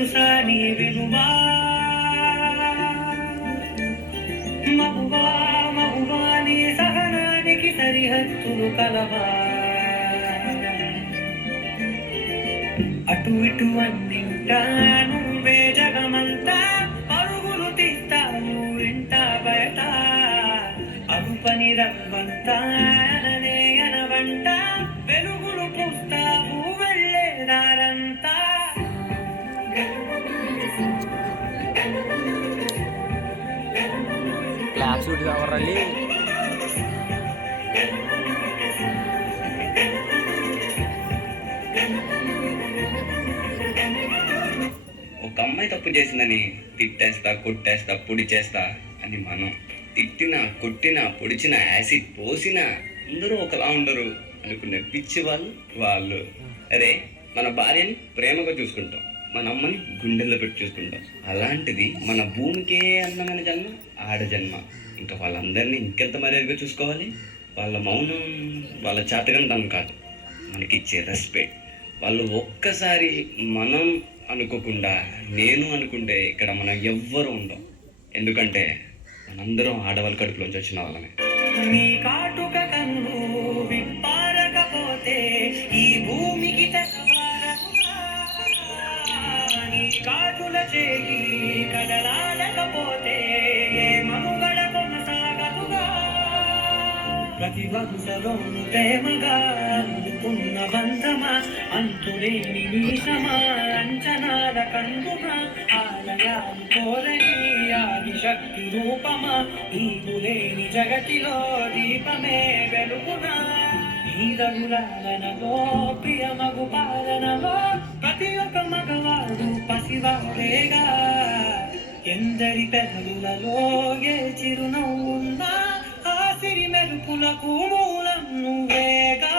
తెలుసా నీ విలువా మగువా మగువా నీ సహనానికి సరిహద్దులు కలవా అటు ఇటు అన్నింటా నువ్వే జగమంతా పరుగులు తీస్తావు ఇంట బయట అదుపని రవ్వంతా అననే అనవంట వెలుగులు పూస్తావు వెళ్ళేదారంతా క్లాస్ కావాలి ఒక అమ్మాయి తప్పు చేసిందని తిట్టేస్తా కొట్టేస్తా పొడి చేస్తా అని మనం తిట్టినా కొట్టినా పొడిచినా యాసిడ్ పోసినా అందరూ ఒకలా ఉండరు అనుకునే పిచ్చి వాళ్ళు అరే మన భార్యని ప్రేమగా చూసుకుంటాం, మన అమ్మని గుండెల్లో పెట్టి చూసుకుంటాం. అలాంటిది మన భూమికే అందమైన జన్మ ఆడ జన్మ. ఇంకా వాళ్ళందరినీ ఇంకెంత మర్యాదగా చూసుకోవాలి. వాళ్ళ మౌనం వాళ్ళ చేతకంతం కాదు, మనకిచ్చే రెస్పెక్ట్. వాళ్ళు ఒక్కసారి మనం అనుకోకుండా నేను అనుకుంటే ఇక్కడ మనం ఎవ్వరూ ఉండం. ఎందుకంటే మనందరం ఆడవాళ్ళ కడుపులోంచి వచ్చిన వాళ్ళమే. నీ కాటుక కన్ను విప్పారకపోతే ఈ భూమికి నీ కాటుల చేయి కదలాడకపోతే ఏ మనుగడ కొనసాగదుగా. ప్రతి వంశలోను ప్రేమగా అందుకున్న బంధమా అంతులేని నీసమా అంచనాల కందుమా ఆలయాలు కోరని ఆది శక్తి రూపమా ఈగులేని జగతిలో దీపమే వెలుగునా. నీరగులాలనలో ప్రియమగు పాలనలో ప్రతి ఒక్క మగవాడు పసివాడేగా. ఎందరి పెదవులలో ఏ చిరునవ్వున్నా ఆ సిరి మెరుపులకు మూలం నువ్వేగా.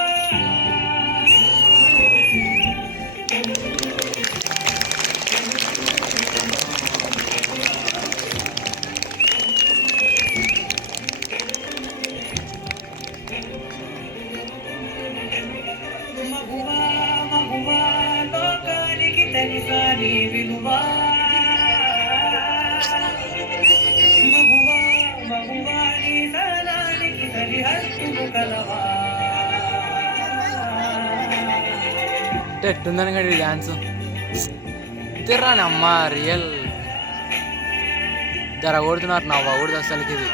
మగువా మగువా లోకానికి తెలుసా నీ విలువా మగువా మగువా నీ సహనానికి సరిహద్దులు కలవా. ఎట్టుందని కానీ డ్యాన్స్ తిర్రాని అమ్మ రియల్ ధర కొడుతున్నారు. నవ్వ కొడుతుంది అసలుకి ఇది.